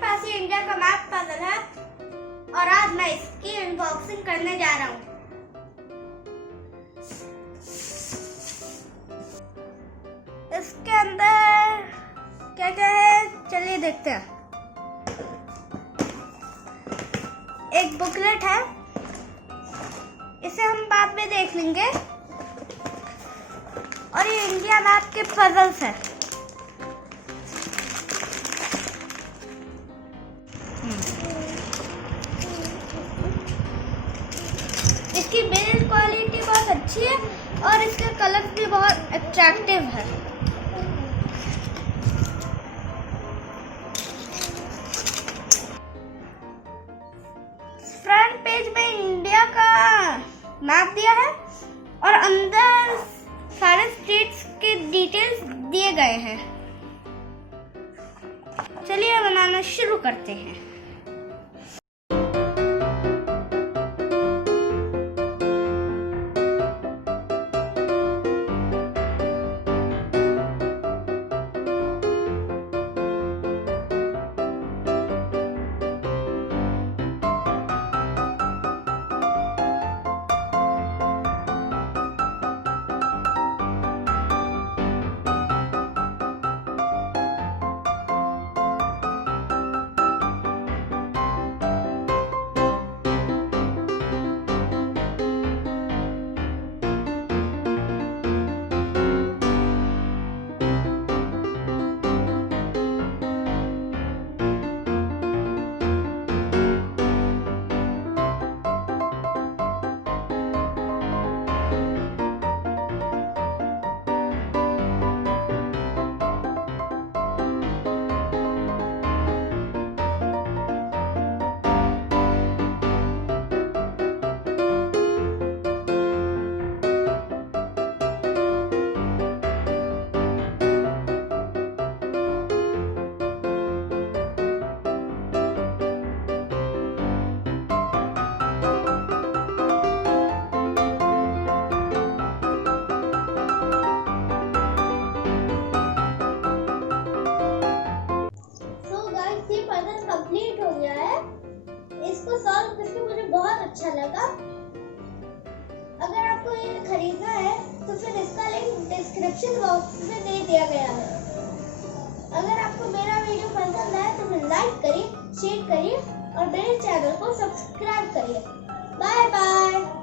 पास ये इंडिया का map puzzle है और आज मैं इसकी अनबॉक्सिंग करने जा रहा हूँ। इसके अंदर क्या क्या है चलिए देखते हैं। एक बुकलेट है, इसे हम बाद में देख लेंगे। और ये इंडिया मैप के पजल्स है। इसकी बिल्ड क्वालिटी बहुत अच्छी है और इसके कलर भी बहुत अट्रैक्टिव है। फ्रंट पेज में इंडिया का मैप दिया है और अंदर सारे स्टेट्स के डिटेल्स दिए गए हैं। चलिए बनाना शुरू करते हैं। कंप्लीट हो गया है। इसको सॉल्व करके मुझे बहुत अच्छा लगा। अगर आपको ये खरीदना है तो फिर इसका लिंक डिस्क्रिप्शन बॉक्स में दे दिया गया है। अगर आपको मेरा वीडियो पसंद आए तो फिर लाइक करिए, शेयर करिए और मेरे चैनल को सब्सक्राइब करिए। Bye bye.